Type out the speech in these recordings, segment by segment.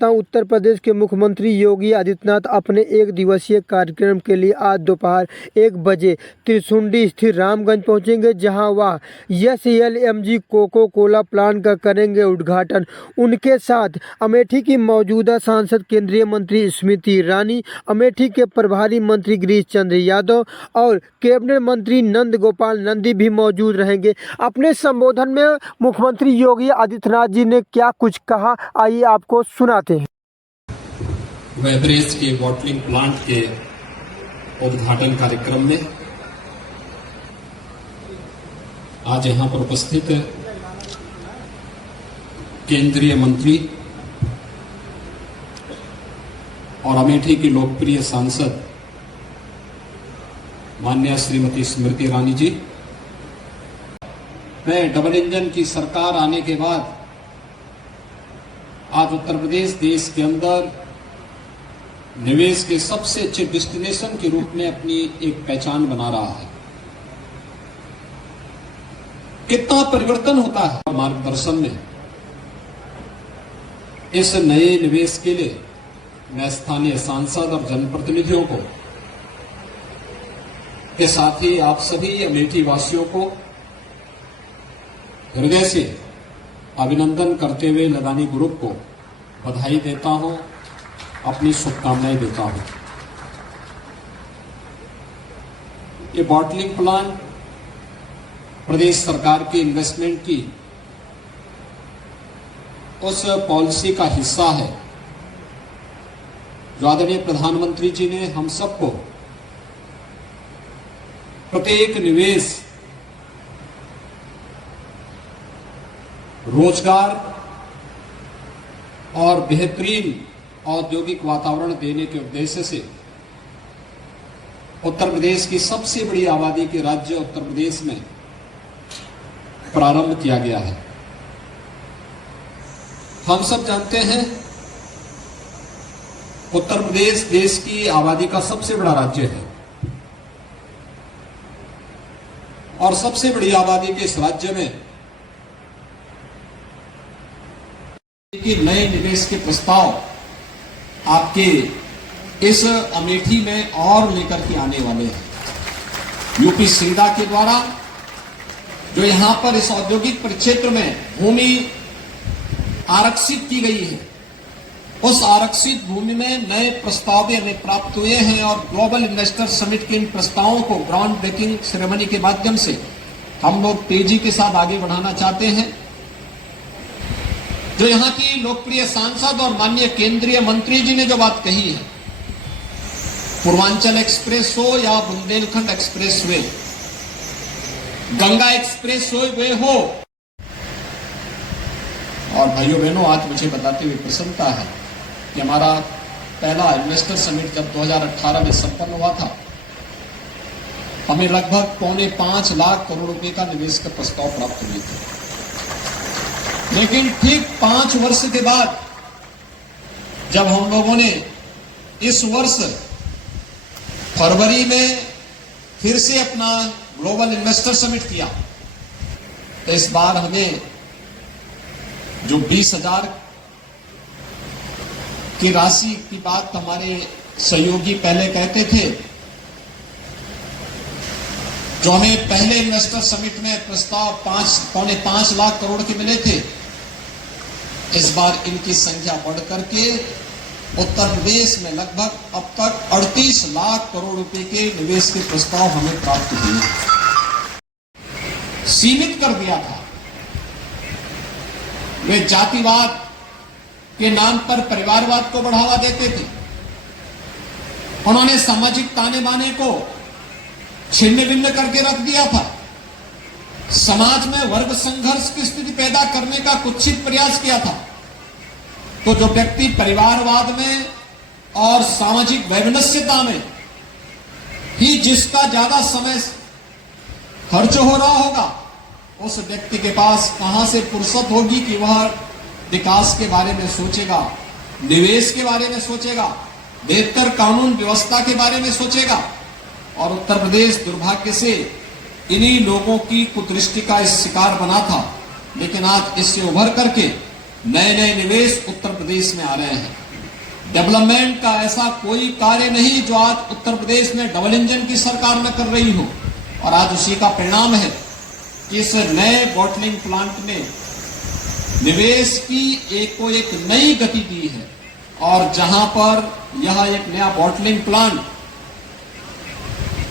करता हूं। उत्तर प्रदेश के मुख्यमंत्री योगी आदित्यनाथ अपने एक दिवसीय कार्यक्रम के लिए आज दोपहर 1 बजे त्रिशुंडी स्थित रामगंज पहुंचेंगे, जहां वह SLMG कोको कोला प्लांट का करेंगे उद्घाटन। उनके साथ अमेठी की मौजूदा सांसद केंद्रीय मंत्री स्मृति ईरानी, अमेठी के प्रभारी मंत्री गिरीश चंद्र यादव और कैबिनेट मंत्री नंद गोपाल नंदी भी मौजूद रहेंगे। अपने संबोधन में मुख्यमंत्री योगी आदित्यनाथ जी ने क्या कुछ कहा, आइए आपको सुनाते हैं। बेवरेज के बॉटलिंग प्लांट के उद्घाटन कार्यक्रम में आज यहां पर उपस्थित केंद्रीय मंत्री और अमेठी की लोकप्रिय सांसद माननीय श्रीमती स्मृति ईरानी जी, मैं डबल इंजन की सरकार आने के बाद आज उत्तर प्रदेश देश के अंदर निवेश के सबसे अच्छे डेस्टिनेशन के रूप में अपनी एक पहचान बना रहा है। कितना परिवर्तन होता है मार्गदर्शन में। इस नए निवेश के लिए मैं स्थानीय सांसद और जनप्रतिनिधियों को के साथ ही आप सभी अमेठी वासियों को हृदय से अभिनंदन करते हुए लदानी ग्रुप को बधाई देता हूं, अपनी शुभकामनाएं देता हूं। ये बॉटलिंग प्लांट प्रदेश सरकार की इन्वेस्टमेंट की उस पॉलिसी का हिस्सा है जो आदरणीय प्रधानमंत्री जी ने हम सबको प्रत्येक निवेश, रोजगार और बेहतरीन औद्योगिक वातावरण देने के उद्देश्य से उत्तर प्रदेश की सबसे बड़ी आबादी के राज्य उत्तर प्रदेश में प्रारंभ किया गया है। हम सब जानते हैं उत्तर प्रदेश देश की आबादी का सबसे बड़ा राज्य है और सबसे बड़ी आबादी के इस राज्य में कि नए निवेश के प्रस्ताव आपके इस अमेठी में और लेकर के आने वाले हैं। यूपी सीधा के द्वारा जो यहां पर इस औद्योगिक परिक्षेत्र में भूमि आरक्षित की गई है, उस आरक्षित भूमि में नए प्रस्ताव भी हमें प्राप्त हुए हैं और ग्लोबल इन्वेस्टर समिट के इन प्रस्तावों को ग्राउंड ब्रेकिंग सेरेमनी के माध्यम से हम लोग तेजी के साथ आगे बढ़ाना चाहते हैं। जो यहां की लोकप्रिय सांसद और माननीय केंद्रीय मंत्री जी ने जो बात कही है, पूर्वांचल एक्सप्रेस हो या Bundelkhand express way, Ganga express way हो, और भाइयों बहनों आज मुझे बताते हुए प्रसन्नता है कि हमारा पहला इन्वेस्टर समिट जब 2018 में संपन्न हुआ था, हमें लगभग 4.25 लाख करोड़ रुपए का निवेश का प्रस्ताव प्राप्त हुए थे। लेकिन ठीक 5 वर्ष के बाद जब हम लोगों ने इस वर्ष फरवरी में फिर से अपना ग्लोबल इन्वेस्टर समिट किया, तो इस बार हमें जो 20,000 की राशि की बात हमारे सहयोगी पहले कहते थे, जो हमें पहले इन्वेस्टर समिट में प्रस्ताव 5.25 लाख करोड़ के मिले थे, इस बार इनकी संख्या बढ़कर के उत्तर प्रदेश में लगभग अब तक 38 लाख करोड़ रुपए के निवेश के प्रस्ताव हमें प्राप्त हुए। सीमित कर दिया था, वे जातिवाद के नाम पर परिवारवाद को बढ़ावा देते थे। उन्होंने सामाजिक ताने बाने को छिन्न भिन्न करके रख दिया था। समाज में वर्ग संघर्ष की स्थिति पैदा करने का कुत्सित प्रयास किया था। तो जो व्यक्ति परिवारवाद में और सामाजिक वैमनस्यता में ही जिसका ज्यादा समय खर्च हो रहा होगा, उस व्यक्ति के पास कहां से फुर्सत होगी कि वह विकास के बारे में सोचेगा, निवेश के बारे में सोचेगा, बेहतर कानून व्यवस्था के बारे में सोचेगा। और उत्तर प्रदेश दुर्भाग्य से इन्हीं लोगों की कुदृष्टि का इस शिकार बना था। लेकिन आज इससे उभर करके नए नए निवेश उत्तर प्रदेश में आ रहे हैं। डेवलपमेंट का ऐसा कोई कार्य नहीं जो आज उत्तर प्रदेश में डबल इंजन की सरकार न कर रही हो, और आज उसी का परिणाम है कि इस नए बॉटलिंग प्लांट ने निवेश की एक नई गति दी है। और जहां पर यह एक नया बॉटलिंग प्लांट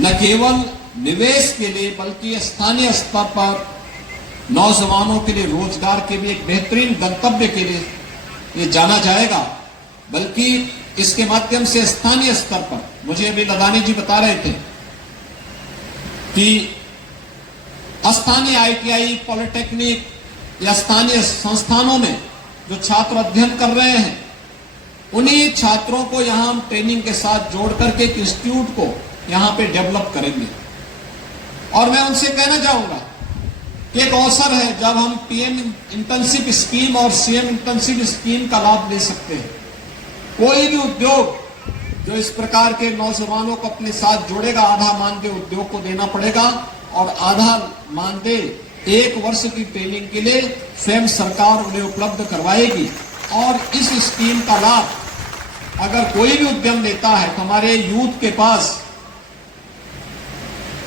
न केवल निवेश के लिए बल्कि स्थानीय स्तर पर नौजवानों के लिए रोजगार के भी एक बेहतरीन गंतव्य के लिए ये जाना जाएगा, बल्कि इसके माध्यम से स्थानीय स्तर पर, मुझे अभी लदानी जी बता रहे थे कि स्थानीय आईटीआई, पॉलिटेक्निक या स्थानीय संस्थानों में जो छात्र अध्ययन कर रहे हैं, उन्हीं छात्रों को यहां हम ट्रेनिंग के साथ जोड़ करके एक इंस्टीट्यूट को यहां पे डेवलप करेंगे। और मैं उनसे कहना चाहूंगा कि एक अवसर है जब हम पीएम इंटर्नशिप स्कीम और सीएम इंटर्नशिप स्कीम का लाभ ले सकते हैं। कोई भी उद्योग जो इस प्रकार के नौजवानों को अपने साथ जोड़ेगा, आधा मानदेय उद्योग को देना पड़ेगा और आधा मानदेय 1 वर्ष की ट्रेनिंग के लिए स्वयं सरकार उन्हें उपलब्ध करवाएगी। और इस स्कीम का लाभ अगर कोई भी उद्यम लेता है तो हमारे यूथ के पास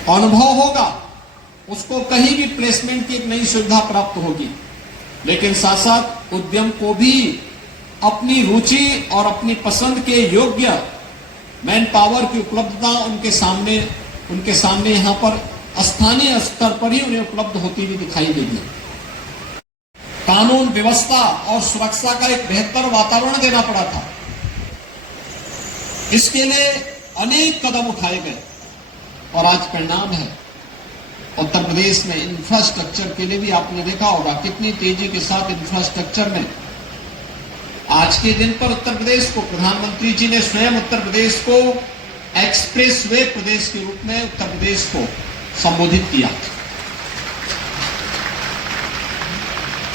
अनुभव होगा, उसको कहीं भी प्लेसमेंट की एक नई सुविधा प्राप्त होगी, लेकिन साथ साथ उद्यम को भी अपनी रुचि और अपनी पसंद के योग्य मैन पावर की उपलब्धता उनके सामने यहां पर स्थानीय स्तर पर ही उन्हें उपलब्ध होती हुई दिखाई देगी। कानून व्यवस्था और सुरक्षा का एक बेहतर वातावरण देना पड़ा था। इसके लिए अनेक कदम उठाए गए और आज परिणाम है। उत्तर प्रदेश में इंफ्रास्ट्रक्चर के लिए भी आपने देखा होगा कितनी तेजी के साथ इंफ्रास्ट्रक्चर में आज के दिन पर उत्तर प्रदेश को प्रधानमंत्री जी ने स्वयं उत्तर प्रदेश को एक्सप्रेसवे प्रदेश के रूप में उत्तर प्रदेश को संबोधित किया।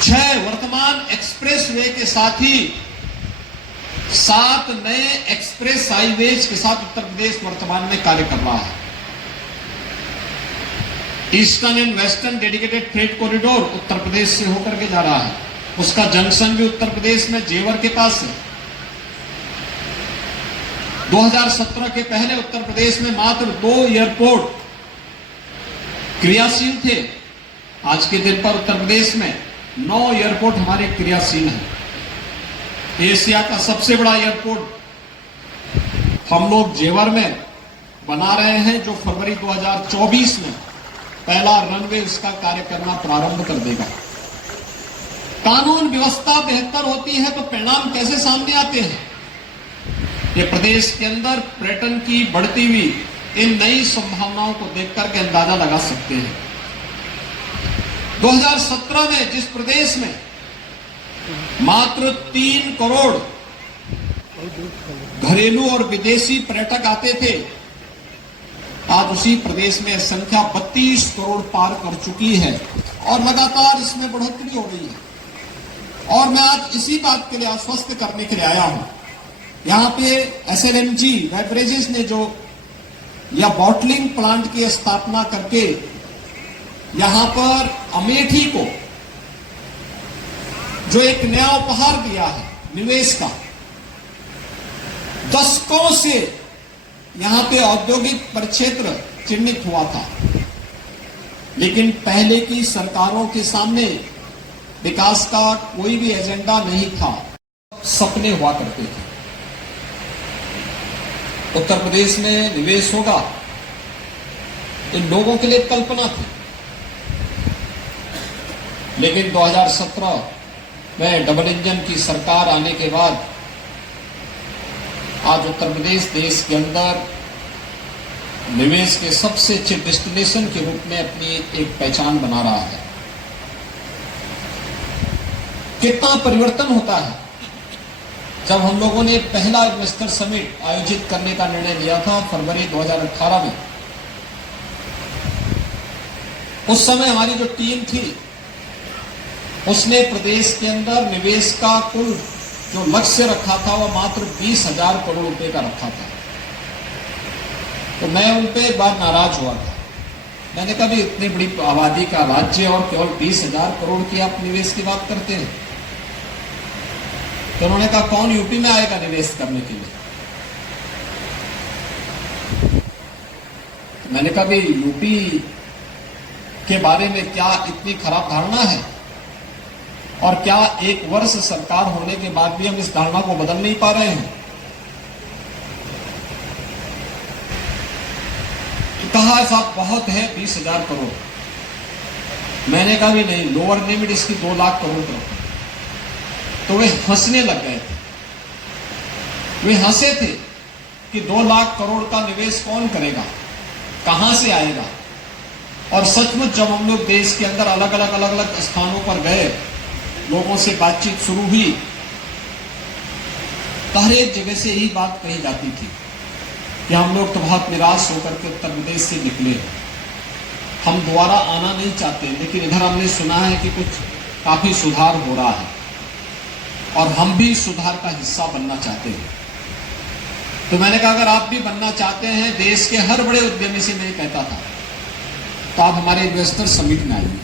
6 वर्तमान एक्सप्रेसवे के साथ ही 7 नए एक्सप्रेस हाईवेज के साथ उत्तर प्रदेश वर्तमान में कार्य कर रहा है। Eastern and western dedicated freight corridor Uttar Pradesh से होकर के जा रहा है, उसका जंक्शन भी उत्तर प्रदेश में जेवर के पास है। 2017 के पहले उत्तर प्रदेश में मात्र 2 एयरपोर्ट क्रियाशील थे। आज के दिन पर उत्तर प्रदेश में 9 एयरपोर्ट हमारे क्रियाशील हैं। एशिया का सबसे बड़ा एयरपोर्ट हम लोग जेवर में बना रहे हैं, जो फरवरी 2024 में पहला रनवे इसका कार्य करना प्रारंभ कर देगा। कानून व्यवस्था बेहतर होती है तो परिणाम कैसे सामने आते हैं, ये प्रदेश के अंदर पर्यटन की बढ़ती हुई इन नई संभावनाओं को देखकर के अंदाजा लगा सकते हैं। 2017 में जिस प्रदेश में मात्र 3 करोड़ घरेलू और विदेशी पर्यटक आते थे, आज उसी प्रदेश में संख्या 32 करोड़ पार कर चुकी है और लगातार इसमें बढ़ोतरी हो रही है। और मैं आज इसी बात के लिए आश्वस्त करने के लिए आया हूं, यहां पे एसएलएमजी बेवरेजेस ने जो या बॉटलिंग प्लांट की स्थापना करके यहां पर अमेठी को जो एक नया उपहार दिया है निवेश का, दशकों से यहां पे औद्योगिक परिक्षेत्र चिन्हित हुआ था, लेकिन पहले की सरकारों के सामने विकास का कोई भी एजेंडा नहीं था, सपने हुआ करते थे। उत्तर प्रदेश में निवेश होगा, इन लोगों के लिए कल्पना थी, लेकिन 2017 में डबल इंजन की सरकार आने के बाद आज उत्तर प्रदेश देश के अंदर निवेश के सबसे अच्छे डेस्टिनेशन के रूप में अपनी एक पहचान बना रहा है। कितना परिवर्तन होता है। जब हम लोगों ने पहला इन्वेस्टर समिट आयोजित करने का निर्णय लिया था फरवरी 2018 में, उस समय हमारी जो टीम थी उसने प्रदेश के अंदर निवेश का कुल जो लक्ष्य रखा था वह मात्र 20,000 करोड़ रुपए का रखा था। तो मैं उन पे एक बार नाराज हुआ था। मैंने कहा भी इतनी बड़ी आबादी का राज्य और केवल 20,000 करोड़ की आप निवेश की बात करते हैं। तो उन्होंने कहा कौन यूपी में आएगा निवेश करने के लिए। मैंने कहा भाई यूपी के बारे में क्या इतनी खराब धारणा है, और क्या एक वर्ष सरकार होने के बाद भी हम इस धारणा को बदल नहीं पा रहे हैं। कहा साहब बहुत है 20,000 करोड़। मैंने कहा भी नहीं, लोअर लिमिट इसकी 2 लाख करोड़ करो। तो वे हंसने लग गए थे। वे हंसे थे कि 2 लाख करोड़ का निवेश कौन करेगा, कहां से आएगा। और सचमुच जब हम लोग देश के अंदर अलग अलग स्थानों पर गए, लोगों से बातचीत शुरू हुई, तो हर एक जगह से यही बात कही जाती थी कि हम लोग तो बहुत निराश होकर के उत्तर प्रदेश से निकले, हम दोबारा आना नहीं चाहते, लेकिन इधर हमने सुना है कि कुछ काफी सुधार हो रहा है और हम भी सुधार का हिस्सा बनना चाहते हैं। तो मैंने कहा अगर आप भी बनना चाहते हैं, देश के हर बड़े उद्यमी से मैं कहता था, तो आप हमारे इन्वेस्टर समिट में आइए।